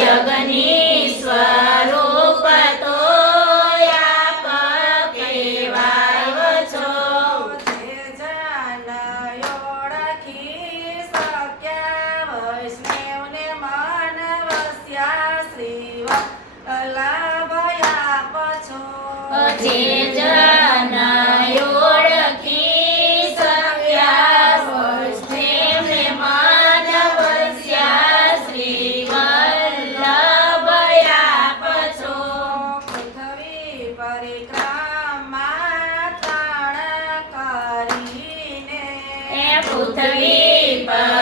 યજ્ઞેશ્વરો પરિક્રમા તાણ કરીને પૃથ્વી પર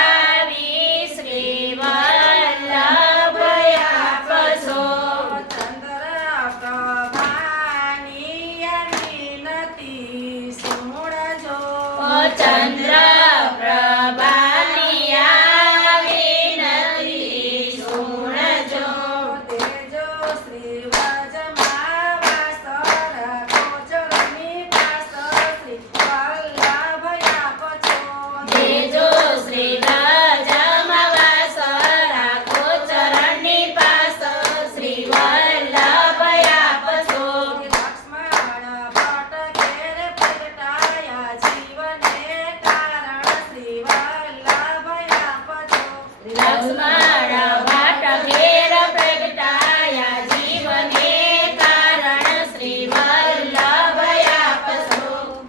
લક્ષ્મણ ભટ્ટ ઘેર પ્રગટાયા જીવને કારણ શ્રી વલ્લભયાપસો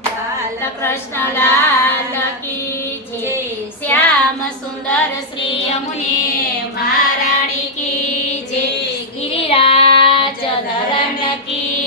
બાલકૃષ્ણલાલ કી જય શ્યામ સુંદર શ્રી અમુને મહારાણી કી જય ગિરિરાજ ધરણ કી